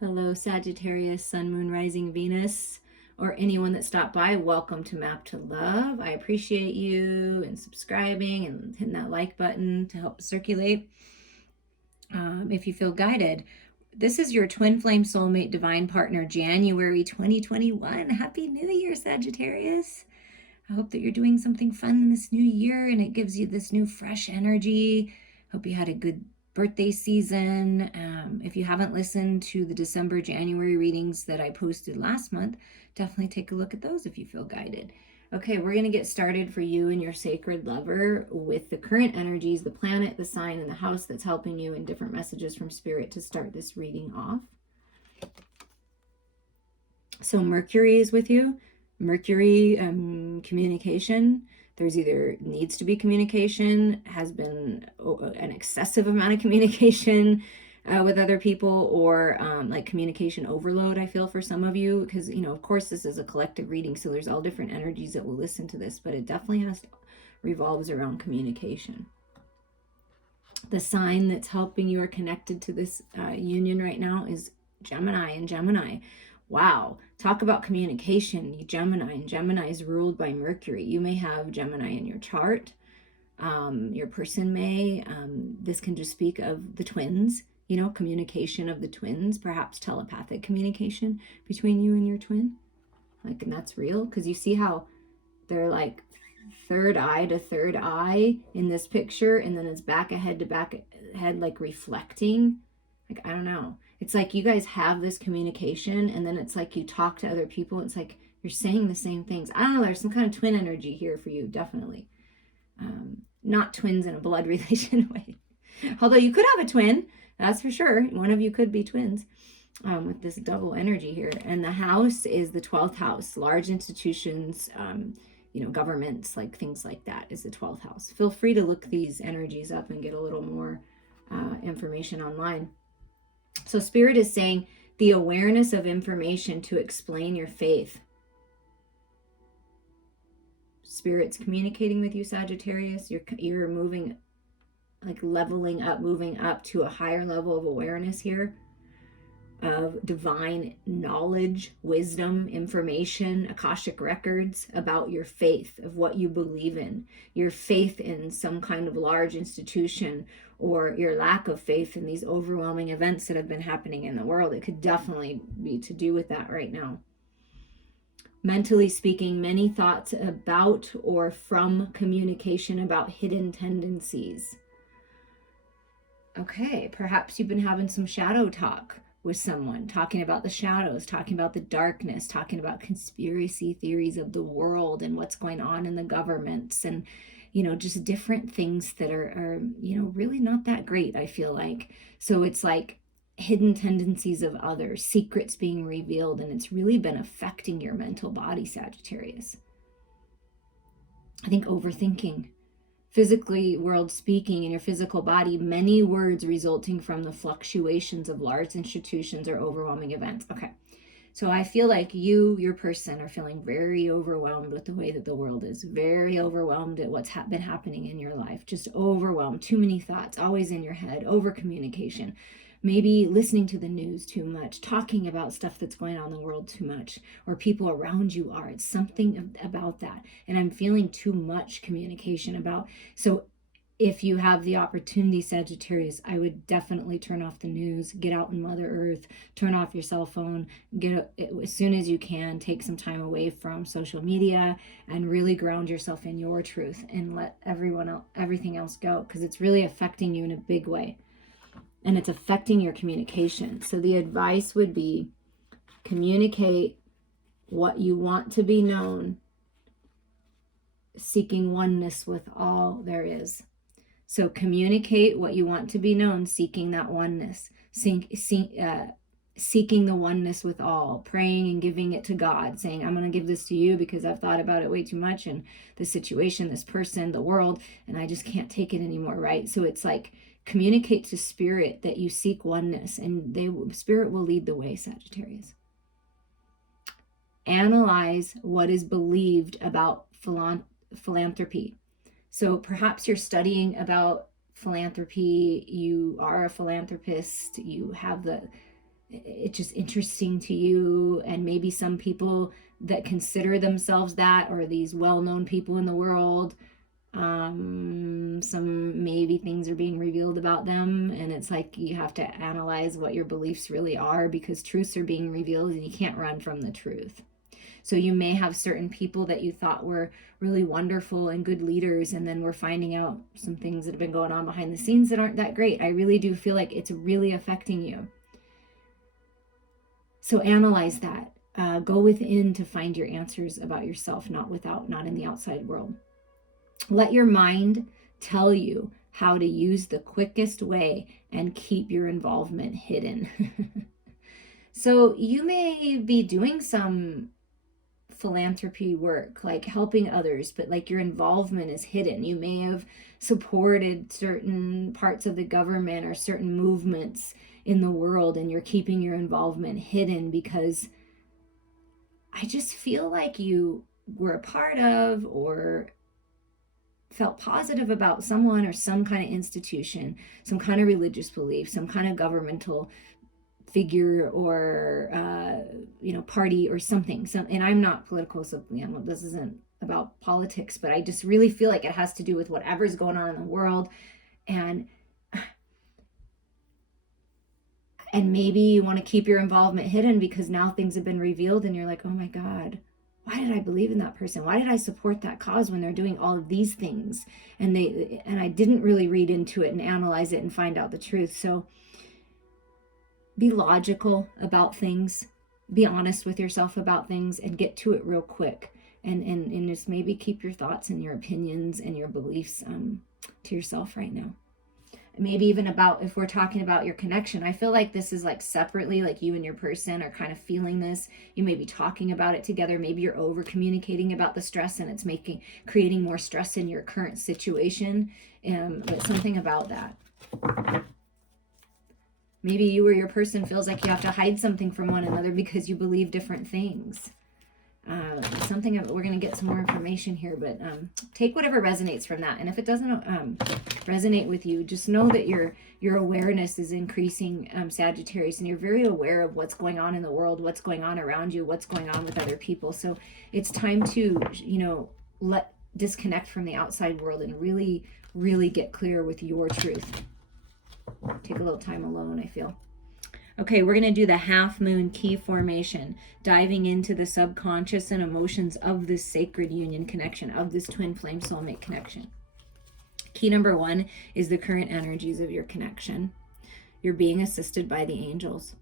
Hello, Sagittarius, Sun, Moon, Rising, Venus, or anyone that stopped by. Welcome to Map to Love. I appreciate you and subscribing and hitting that like button to help circulate. If you feel guided, this is your twin flame soulmate divine partner, January 2021. Happy New Year, Sagittarius. I hope that you're doing something fun in this new year and it gives you this new fresh energy. Hope you had a good birthday season. If you haven't listened to the December, January readings that I posted last month, definitely take a look at those if you feel guided. Okay, we're going to get started for you and your sacred lover with the current energies, the planet, the sign, and the house that's helping you, and different messages from Spirit to start this reading off. So Mercury is with you. Mercury, communication. There's either needs to be communication, has been an excessive amount of communication with other people, or like communication overload, I feel, for some of you, because, you know, of course, this is a collective reading, so there's all different energies that will listen to this, but it definitely revolves around communication. The sign that's helping you or connected to this union right now is Gemini, and Gemini. Wow, talk about communication. Gemini, and Gemini is ruled by Mercury. You may have Gemini in your chart. Your person may. This can just speak of the twins, you know, communication of the twins, perhaps telepathic communication between you and your twin. Like, and that's real, because you see how they're like third eye to third eye in this picture, and then it's back ahead to back head, like reflecting. Like, I don't know, it's like you guys have this communication, and then it's like you talk to other people, it's like you're saying the same things. I don't know, there's some kind of twin energy here for you, definitely. Not twins in a blood relation way, although you could have a twin, that's for sure. One of you could be twins. With this double energy here. And the house is the 12th house. Large institutions, you know, governments, like things like that is the 12th house. Feel free to look these energies up and get a little more information online. So Spirit is saying the awareness of information to explain your faith. Spirit's communicating with you, Sagittarius. You're moving, like leveling up, moving up to a higher level of awareness here, of divine knowledge, wisdom, information, Akashic records about your faith, of what you believe in, your faith in some kind of large institution, or your lack of faith in these overwhelming events that have been happening in the world. It could definitely be to do with that right now. Mentally speaking, many thoughts about or from communication about hidden tendencies. Okay, perhaps you've been having some shadow talk with someone, talking about the shadows, talking about the darkness, talking about conspiracy theories of the world and what's going on in the governments, and, you know, just different things that are you know, really not that great, I feel like. So it's like hidden tendencies of others, secrets being revealed, and it's really been affecting your mental body, Sagittarius. I think overthinking, physically world speaking, in your physical body, many words resulting from the fluctuations of large institutions or overwhelming events. Okay, so I feel like your person, are feeling very overwhelmed with the way that the world is, very overwhelmed at what's been happening in your life, just overwhelmed, too many thoughts, always in your head, over communication, maybe listening to the news too much, talking about stuff that's going on in the world too much, or people around you are. It's something about that. And I'm feeling too much communication about. So if you have the opportunity, Sagittarius, I would definitely turn off the news, get out in Mother Earth, turn off your cell phone, as soon as you can, take some time away from social media and really ground yourself in your truth and let everything else go, because it's really affecting you in a big way. And it's affecting your communication. So the advice would be communicate what you want to be known, seeking oneness with all there is. So communicate what you want to be known, seeking that oneness, seeking the oneness with all, praying and giving it to God, saying, I'm going to give this to you because I've thought about it way too much, and the situation, this person, the world, and I just can't take it anymore, right? So it's like, communicate to Spirit that you seek oneness, and Spirit will lead the way, Sagittarius. Analyze what is believed about philanthropy. So perhaps you're studying about philanthropy, you are a philanthropist, you have the it's just interesting to you. And maybe some people that consider themselves that, or these well-known people in the world, some maybe things are being revealed about them, and it's like you have to analyze what your beliefs really are, because truths are being revealed and you can't run from the truth. So you may have certain people that you thought were really wonderful and good leaders, and then we're finding out some things that have been going on behind the scenes that aren't that great. I really do feel like it's really affecting you. So analyze that. Go within to find your answers about yourself, not in the outside world. Let your mind tell you how to use the quickest way and keep your involvement hidden. So you may be doing some philanthropy work, like helping others, but like your involvement is hidden. You may have supported certain parts of the government or certain movements in the world, and you're keeping your involvement hidden because I just feel like you were a part of or felt positive about someone or some kind of institution, some kind of religious belief, some kind of governmental figure, or party or something. And I'm not political, so this isn't about politics, but I just really feel like it has to do with whatever's going on in the world. And maybe you want to keep your involvement hidden because now things have been revealed and you're like, oh my God, why did I believe in that person? Why did I support that cause when they're doing all of these things? And I didn't really read into it and analyze it and find out the truth. So be logical about things, be honest with yourself about things, and get to it real quick. And just maybe keep your thoughts and your opinions and your beliefs to yourself right now. Maybe even about, if we're talking about your connection, I feel like this is like separately, like you and your person are kind of feeling this. You may be talking about it together. Maybe you're over communicating about the stress and it's creating more stress in your current situation. But something about that. Maybe you or your person feels like you have to hide something from one another because you believe different things. We're going to get some more information here, but take whatever resonates from that. And if it doesn't resonate with you, just know that your awareness is increasing, Sagittarius, and you're very aware of what's going on in the world, what's going on around you, what's going on with other people. So it's time to, disconnect from the outside world and really, really get clear with your truth. Take a little time alone, I feel. Okay, we're going to do the half moon key formation, diving into the subconscious and emotions of this sacred union connection, of this twin flame soulmate connection. Key number 1 is the current energies of your connection. You're being assisted by the angels.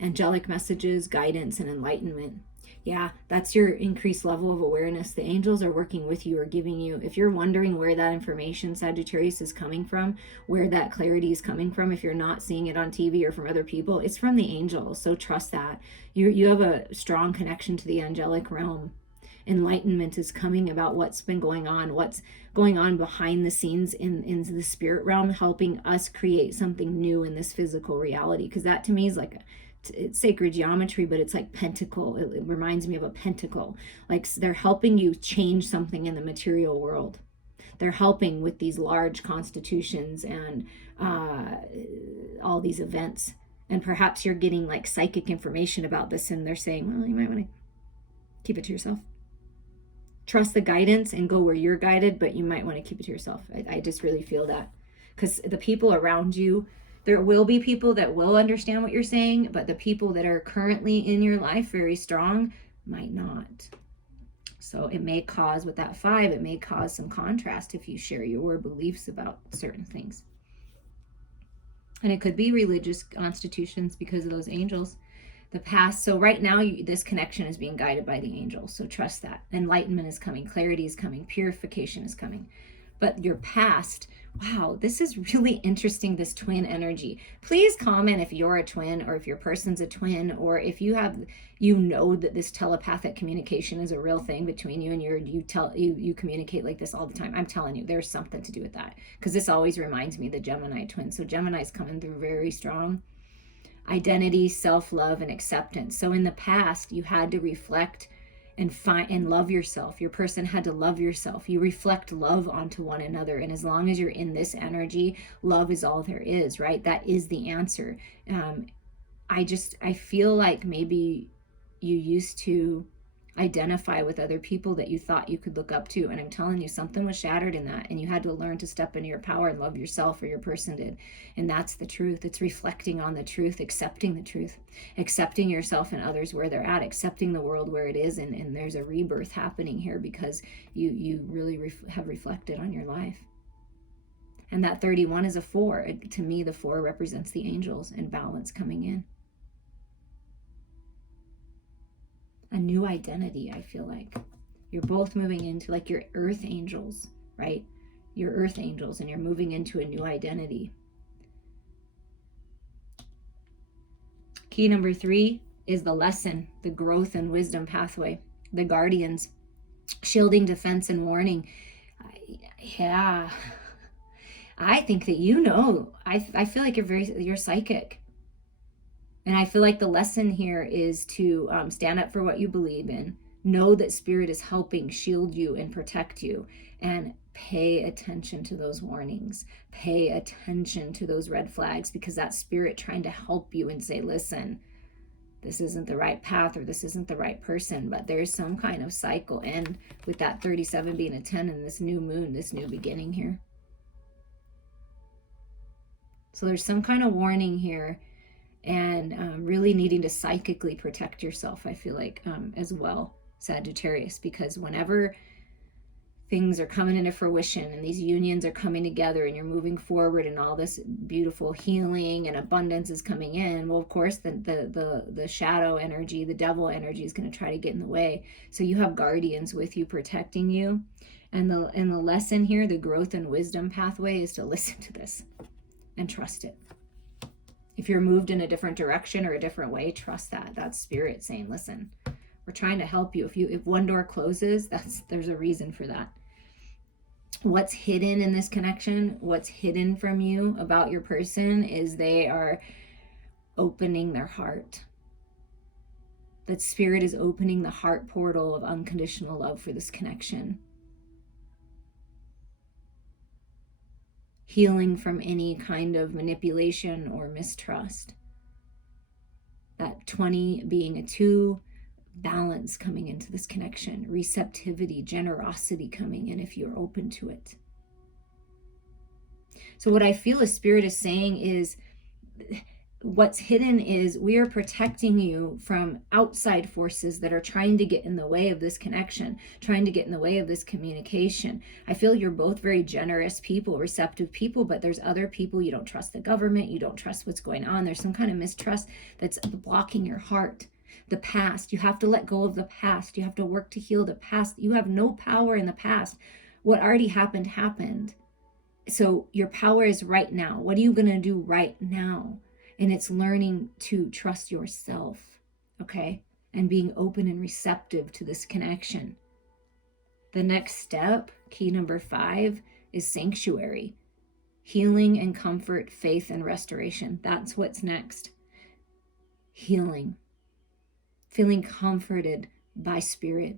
Angelic messages, guidance, and enlightenment. Yeah, that's your increased level of awareness. The angels are working with you or giving you. If you're wondering where that information, Sagittarius, is coming from, where that clarity is coming from, if you're not seeing it on TV or from other people, it's from the angels. So trust that. You have a strong connection to the angelic realm. Enlightenment is coming about what's been going on behind the scenes in the spirit realm, helping us create something new in this physical reality. Because that to me is like it's sacred geometry, but it's like pentacle. It reminds me of a pentacle. Like they're helping you change something in the material world. They're helping with these large constitutions and all these events. And perhaps you're getting like psychic information about this, and they're saying, well, you might want to keep it to yourself. Trust the guidance and go where you're guided, but you might want to keep it to yourself. I just really feel that, because the people around you, there will be people that will understand what you're saying, but the people that are currently in your life very strong might not. So it may cause, with that 5, it may cause some contrast if you share your beliefs about certain things. And it could be religious constitutions because of those angels. The past. So right now, this connection is being guided by the angels. So trust that. Enlightenment is coming. Clarity is coming. Purification is coming. But your past, wow, this is really interesting, this twin energy. Please comment if you're a twin, or if your person's a twin, or if you know that this telepathic communication is a real thing between you and you communicate like this all the time. I'm telling you, there's something to do with that, because this always reminds me of the Gemini twin. So Gemini's coming through very strong. Identity, self-love, and acceptance. So in the past, you had to reflect and love yourself. Your person had to love yourself. You reflect love onto one another. And as long as you're in this energy, love is all there is, right? That is the answer. I feel like maybe you used to identify with other people that you thought you could look up to. And I'm telling you, something was shattered in that. And you had to learn to step into your power and love yourself, or your person did. And that's the truth. It's reflecting on the truth, accepting the truth, accepting yourself and others where they're at, accepting the world where it is. And there's a rebirth happening here because you really have reflected on your life. And that 31 is a 4. To me, the 4 represents the angels and balance coming in. A new identity, I feel like. You're both moving into like your earth angels, right? Your earth angels, and you're moving into a new identity. Key number 3 is the lesson, the growth and wisdom pathway, the guardians, shielding, defense, and warning. Yeah. I think that I feel like you're psychic. And I feel like the lesson here is to stand up for what you believe in, know that spirit is helping shield you and protect you, and pay attention to those warnings, pay attention to those red flags, because that's spirit trying to help you and say, listen, this isn't the right path, or this isn't the right person. But there's some kind of cycle, and with that 37 being a 10 and this new moon, this new beginning here. So there's some kind of warning here, and really needing to psychically protect yourself, I feel like, as well, Sagittarius, because whenever things are coming into fruition and these unions are coming together and you're moving forward and all this beautiful healing and abundance is coming in, well, of course, the shadow energy, the devil energy is going to try to get in the way. So you have guardians with you protecting you. And the lesson here, the growth and wisdom pathway, is to listen to this and trust it. If you're moved in a different direction or a different way, trust that. That's spirit saying, listen, we're trying to help you. If one door closes, there's a reason for that. What's hidden in this connection, what's hidden from you about your person, is they are opening their heart. That spirit is opening the heart portal of unconditional love for this connection. Healing from any kind of manipulation or mistrust. That 20 being a 2, balance coming into this connection, receptivity, generosity coming in if you're open to it. So what I feel a spirit is saying is, what's hidden is we are protecting you from outside forces that are trying to get in the way of this connection, trying to get in the way of this communication. I feel you're both very generous people, receptive people, but there's other people. You don't trust the government. You don't trust what's going on. There's some kind of mistrust that's blocking your heart. The past, you have to let go of the past. You have to work to heal the past. You have no power in the past. What already happened, happened. So your power is right now. What are you going to do right now? And it's learning to trust yourself, okay? And being open and receptive to this connection. The next step, key number 5, is sanctuary. Healing and comfort, faith and restoration. That's what's next. Healing. Feeling comforted by spirit.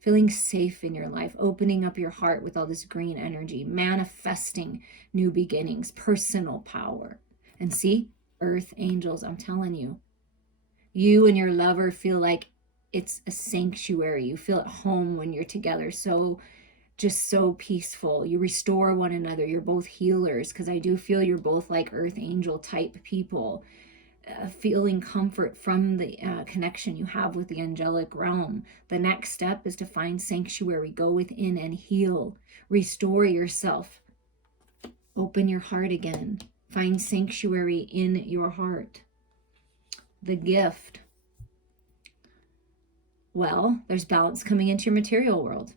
Feeling safe in your life. Opening up your heart with all this green energy. Manifesting new beginnings. Personal power. And see? Earth angels, I'm telling you, you and your lover feel like it's a sanctuary. You feel at home when you're together. So peaceful. You restore one another. You're both healers, because I do feel you're both like earth angel type people, feeling comfort from the connection you have with the angelic realm. The next step is to find sanctuary. Go within and heal. Restore yourself. Open your heart again. Find sanctuary in your heart. The gift. Well, there's balance coming into your material world.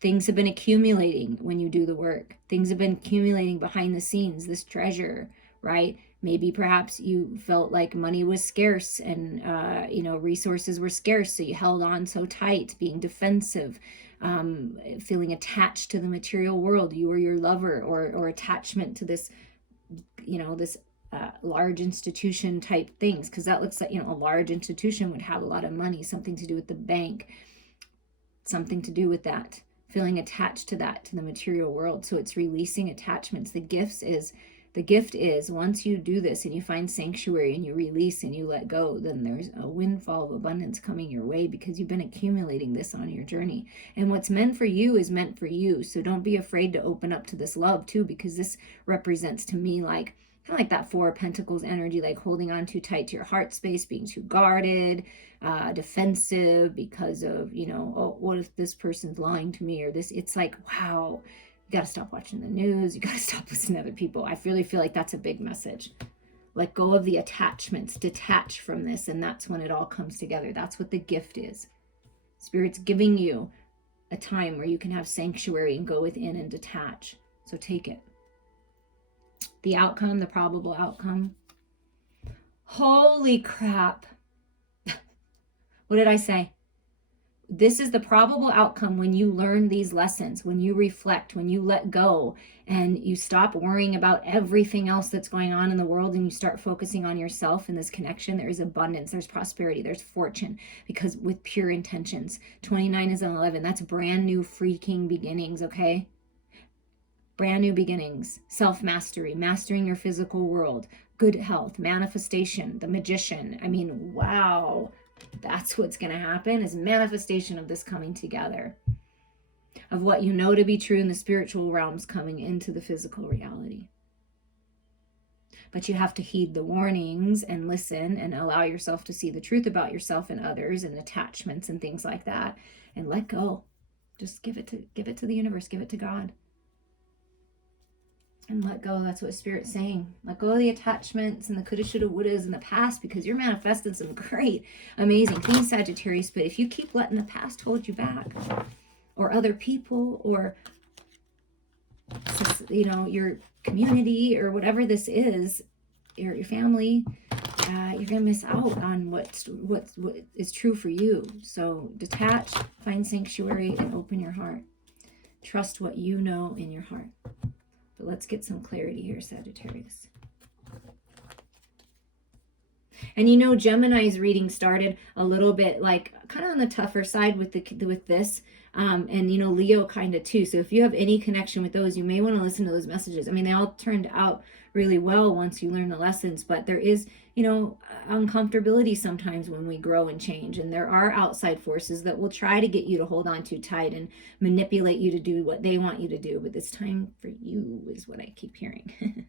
Things have been accumulating when you do the work. Things have been accumulating behind the scenes, this treasure, right? Maybe perhaps you felt like money was scarce and, resources were scarce. So you held on so tight, being defensive, feeling attached to the material world, you or your lover, or attachment to this this large institution type things, because that looks like, a large institution would have a lot of money, something to do with the bank, something to do with that, feeling attached to that, to the material world. So it's releasing attachments. The gifts is The gift is, once you do this and you find sanctuary and you release and you let go, then there's a windfall of abundance coming your way, because you've been accumulating this on your journey. And what's meant for you is meant for you. So don't be afraid to open up to this love too, because this represents to me like kind of like that Four of Pentacles energy, like holding on too tight to your heart space, being too guarded, defensive because of, oh, what if this person's lying to me, or this. It's like, wow, you got to stop watching the news. You got to stop listening to other people. I really feel like that's a big message. Let go of the attachments, detach from this, and that's when it all comes together. That's what the gift is. Spirit's giving you a time where you can have sanctuary and go within and detach. So take it. The outcome, the probable outcome. Holy crap. What did I say? This is the probable outcome when you learn these lessons, when you reflect, when you let go and you stop worrying about everything else that's going on in the world and you start focusing on yourself and this connection. There is abundance, there's prosperity, there's fortune, because with pure intentions. 29 is an 11. That's brand new freaking beginnings, okay? Brand new beginnings, self-mastery, mastering your physical world, good health, manifestation, the magician. I mean, wow. That's what's going to happen, is manifestation of this coming together, of what you know to be true in the spiritual realms coming into the physical reality. But you have to heed the warnings and listen and allow yourself to see the truth about yourself and others and attachments and things like that, and let go. Just give it to the universe, give it to God. And let go. That's what Spirit's saying. Let go of the attachments and the coulda, shoulda, wouldas in the past, because you're manifesting some great, amazing things, Sagittarius. But if you keep letting the past hold you back, or other people, or your community, or whatever this is, your family, you're gonna miss out on what is true for you. So detach, find sanctuary, and open your heart. Trust what you know in your heart. But let's get some clarity here, Sagittarius. And Gemini's reading started a little bit like kind of on the tougher side with this. And Leo kind of too. So if you have any connection with those, you may want to listen to those messages. I mean, they all turned out really well once you learn the lessons, but there is, uncomfortability sometimes when we grow and change. And there are outside forces that will try to get you to hold on too tight and manipulate you to do what they want you to do. But it's time for you is what I keep hearing.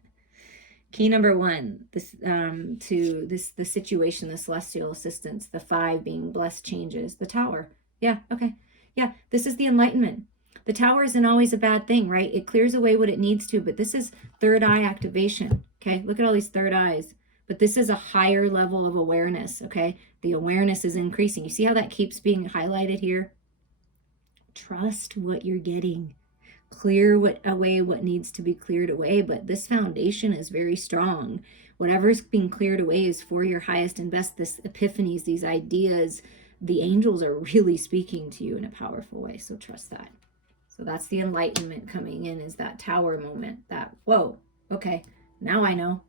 Key number 1, the situation, the celestial assistance, the 5 being blessed changes, the Tower. Yeah, okay. Yeah, this is the enlightenment. The Tower isn't always a bad thing, right? It clears away what it needs to, but this is third eye activation, okay? Look at all these third eyes. But this is a higher level of awareness, okay? The awareness is increasing. You see how that keeps being highlighted here? Trust what you're getting. Clear away what needs to be cleared away, but this foundation is very strong. Whatever's being cleared away is for your highest and best. This epiphanies, these ideas, the angels are really speaking to you in a powerful way, so trust that. So that's the enlightenment coming in, is that Tower moment, that, whoa, okay, now I know.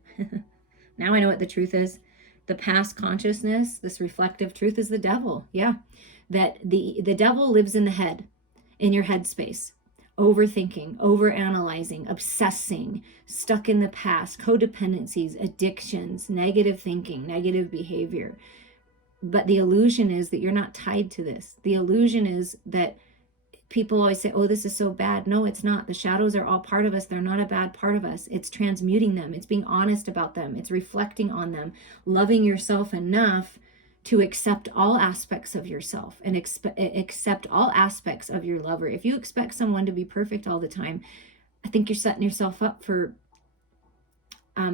Now I know what the truth is. The past consciousness, this reflective truth, is the devil. Yeah, that the devil lives in the head, in your head space. Overthinking, overanalyzing, obsessing, stuck in the past, codependencies, addictions, negative thinking, negative behavior. But the illusion is that you're not tied to this. The illusion is that people always say, oh, this is so bad. No, it's not. The shadows are all part of us. They're not a bad part of us. It's transmuting them. It's being honest about them. It's reflecting on them, loving yourself enough to accept all aspects of yourself and accept all aspects of your lover. If you expect someone to be perfect all the time, I think you're setting yourself up for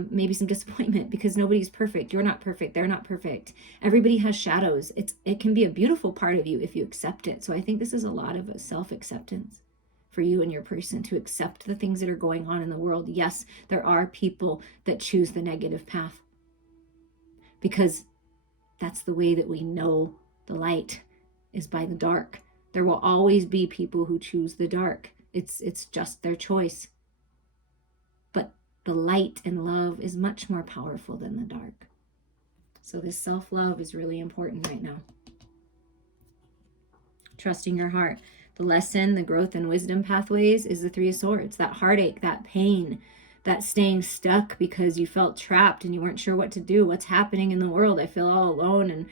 maybe some disappointment, because nobody's perfect. You're not perfect. They're not perfect. Everybody has shadows. It can be a beautiful part of you if you accept it. So I think this is a lot of a self-acceptance for you and your person, to accept the things that are going on in the world. Yes, there are people that choose the negative path, because that's the way that we know the light is by the dark. There will always be people who choose the dark. It's just their choice. But the light and love is much more powerful than the dark. So this self-love is really important right now. Trusting your heart. The lesson, the growth and wisdom pathways is the 3 of Swords. That heartache, that pain, that staying stuck because you felt trapped and you weren't sure what to do. What's happening in the world? I feel all alone, and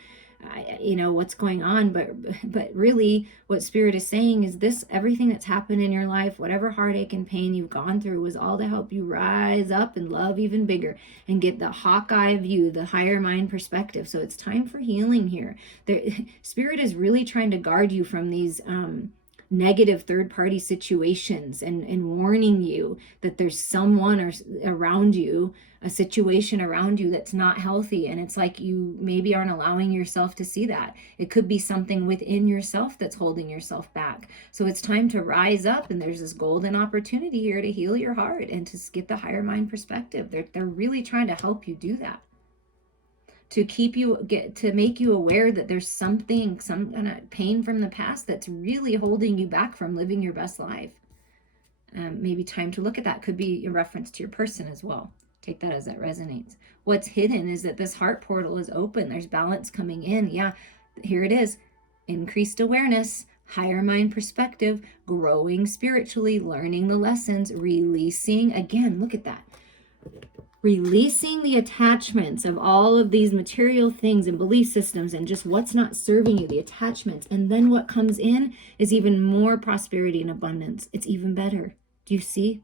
what's going on. But really what Spirit is saying is this: everything that's happened in your life, whatever heartache and pain you've gone through, was all to help you rise up and love even bigger and get the Hawkeye view, the higher mind perspective. So it's time for healing here. Spirit is really trying to guard you from these negative third-party situations, and warning you that there's someone around you, a situation around you that's not healthy. And it's like you maybe aren't allowing yourself to see that. It could be something within yourself that's holding yourself back. So it's time to rise up, and there's this golden opportunity here to heal your heart and to get the higher mind perspective. They're really trying to help you do that, to make you aware that there's some kind of pain from the past that's really holding you back from living your best life. Maybe time to look at that. Could be a reference to your person as well. Take that as that resonates. What's hidden is that this heart portal is open. There's balance coming in. Yeah, here it is. Increased awareness, higher mind perspective, growing spiritually, learning the lessons, releasing. Again, look at that. Releasing the attachments of all of these material things and belief systems and just what's not serving you, the attachments. And then what comes in is even more prosperity and abundance. It's even better. Do you see?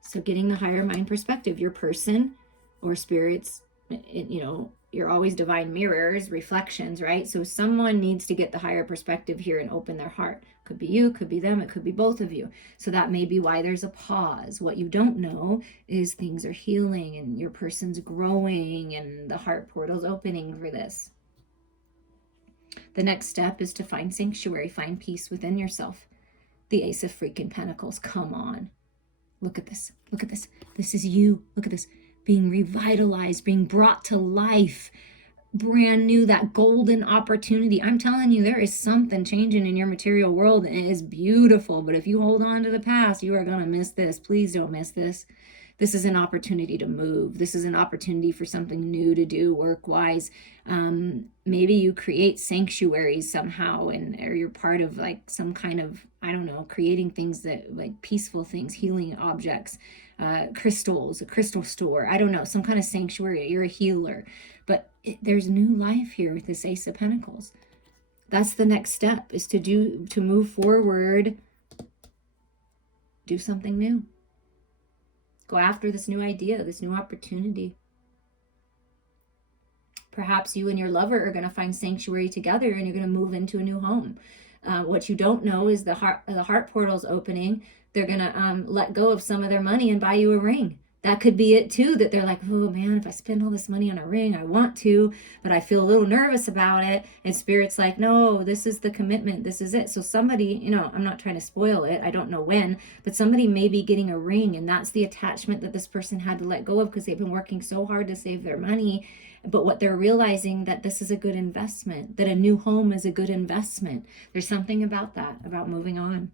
So getting the higher mind perspective, your person or spirits, you're always divine mirrors, reflections, right? So someone needs to get the higher perspective here and open their heart. Could be you, could be them, it could be both of you. So that may be why there's a pause. What you don't know is things are healing and your person's growing and the heart portal's opening for this. The next step is to find sanctuary, find peace within yourself. The Ace of freaking Pentacles, come on. Look at this, look at this. This is you, look at this. Being revitalized, being brought to life, brand new, that golden opportunity. I'm telling you, there is something changing in your material world, and it is beautiful. But if you hold on to the past, you are going to miss this. Please don't miss this. This is an opportunity to move. This is an opportunity for something new to do work-wise. Maybe you create sanctuaries somehow, or you're part of like some kind of, creating things that like peaceful things, healing objects, crystals, a crystal store, some kind of sanctuary. You're a healer. But there's new life here with this Ace of Pentacles. That's the next step, is to move forward, do something new. Go after this new idea, this new opportunity. Perhaps you and your lover are going to find sanctuary together, and you're going to move into a new home. What you don't know is the heart portal's opening. They're going to let go of some of their money and buy you a ring. That could be it too, that they're like, oh man, if I spend all this money on a ring, I want to, but I feel a little nervous about it. And Spirit's like, no, this is the commitment. This is it. So somebody, I'm not trying to spoil it. I don't know when, but somebody may be getting a ring, and that's the attachment that this person had to let go of because they've been working so hard to save their money. But what they're realizing, that this is a good investment, that a new home is a good investment. There's something about that, about moving on.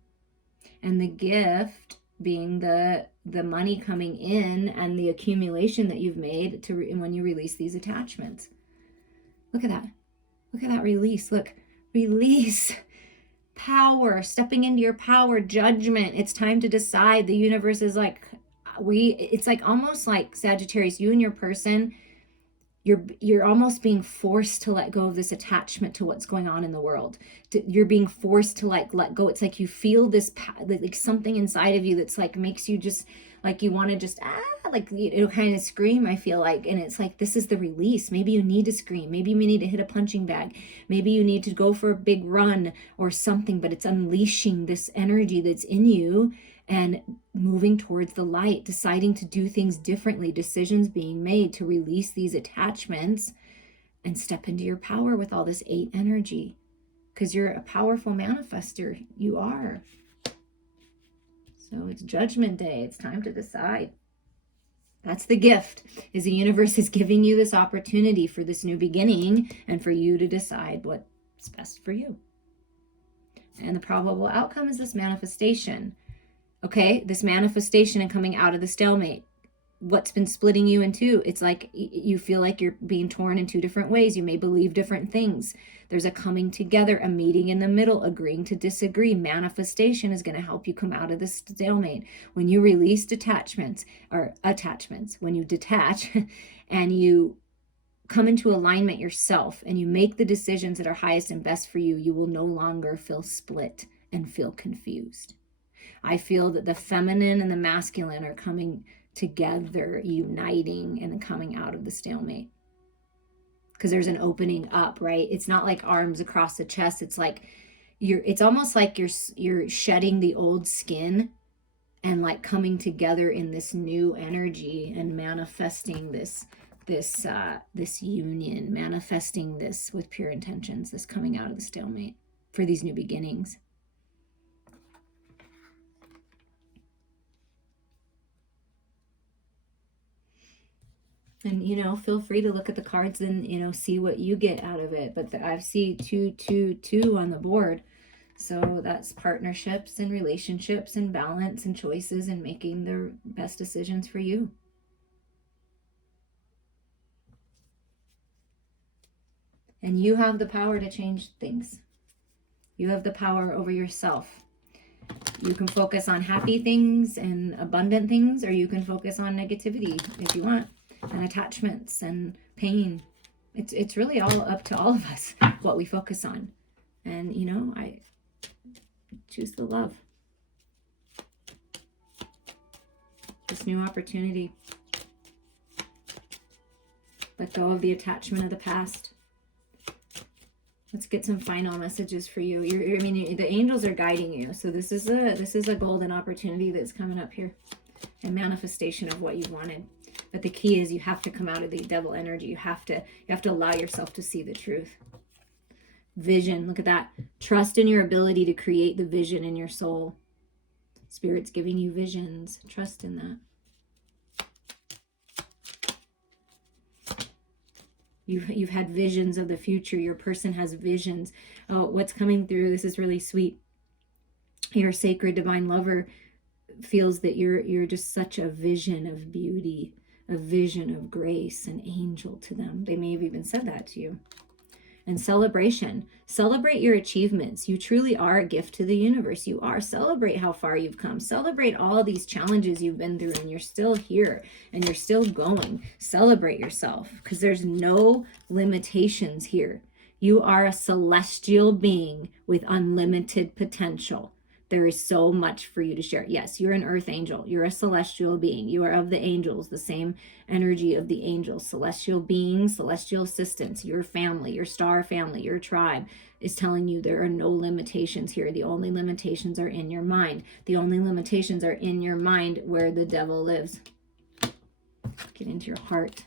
And the gift being the money coming in and the accumulation that you've made when you release these attachments. Look at that. Look at that release. Look, release, power, stepping into your power, judgment. It's time to decide. The universe is like, it's like almost like Sagittarius, you and your person, you're almost being forced to let go of this attachment to what's going on in the world. You're being forced to let go. It's like you feel this, like something inside of you that's like makes you just like you want to just kind of scream, I feel like. And it's like, this is the release. Maybe you need to scream. Maybe you need to hit a punching bag. Maybe you need to go for a big run or something, but it's unleashing this energy that's in you and moving towards the light, deciding to do things differently, decisions being made to release these attachments and step into your power with all this 8 energy, because you're a powerful manifester. You are. So it's Judgment Day. It's time to decide. That's the gift, is the universe is giving you this opportunity for this new beginning and for you to decide what's best for you. And the probable outcome is this manifestation. Okay, this manifestation and coming out of the stalemate. what's been splitting you in two. It's like you feel like you're being torn in two different ways. You may believe different things. There's a coming together, a meeting in the middle, agreeing to disagree. Manifestation is going to help you come out of this stalemate. When you release attachments, when you detach and you come into alignment yourself and you make the decisions that are highest and best for you, you will no longer feel split and feel confused. I feel that the feminine and the masculine are coming together, uniting, and coming out of the stalemate. Because there's an opening up, right? It's not like arms across the chest. It's like it's almost like you're shedding the old skin and like coming together in this new energy and manifesting this union, manifesting this with pure intentions, this coming out of the stalemate for these new beginnings. And, feel free to look at the cards and, see what you get out of it. But I see 2, 2, 2 on the board. So that's partnerships and relationships and balance and choices and making the best decisions for you. And you have the power to change things. You have the power over yourself. You can focus on happy things and abundant things, or you can focus on negativity if you want, and attachments and pain. It's really all up to all of us what we focus on. And, I choose the love. This new opportunity. Let go of the attachment of the past. Let's get some final messages for you. The angels are guiding you. So this is a golden opportunity that's coming up here. A manifestation of what you wanted. But the key is you have to come out of the devil energy. You have to allow yourself to see the truth. Vision, look at that. Trust in your ability to create the vision in your soul. Spirit's giving you visions. Trust in that. You've had visions of the future. Your person has visions. Oh, what's coming through? This is really sweet. Your sacred divine lover feels that you're just such a vision of beauty, a vision of grace, an angel to them. They may have even said that to you. And celebration. Celebrate your achievements. You truly are a gift to the universe. You are. Celebrate how far you've come. Celebrate all these challenges you've been through, and you're still here and you're still going. Celebrate yourself, because there's no limitations here. You are a celestial being with unlimited potential. There is so much for you to share. Yes, you're an earth angel. You're a celestial being. You are of the angels, the same energy of the angels. Celestial beings, celestial assistants, your family, your star family, your tribe is telling you there are no limitations here. The only limitations are in your mind. The only limitations are in your mind where the devil lives. Get into your heart.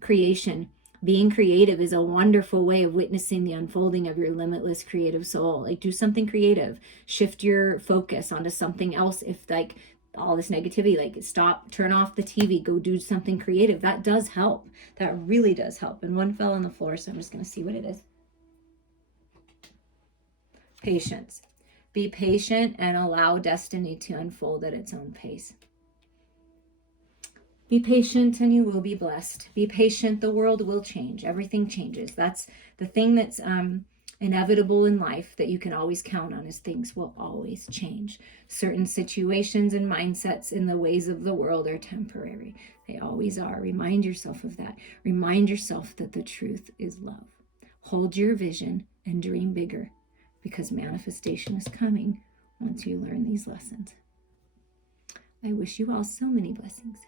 Creation. Being creative is a wonderful way of witnessing the unfolding of your limitless creative soul. Like, do something creative. Shift your focus onto something else. If like all this negativity, like stop, turn off the TV, go do something creative. That does help. That really does help. And one fell on the floor, so I'm just going to see what it is. Patience. Be patient and allow destiny to unfold at its own pace. Be patient and you will be blessed. Be patient, the world will change. Everything changes. That's the thing that's inevitable in life that you can always count on, is things will always change. Certain situations and mindsets in the ways of the world are temporary. They always are. Remind yourself of that. Remind yourself that the truth is love. Hold your vision and dream bigger, because manifestation is coming once you learn these lessons. I wish you all so many blessings.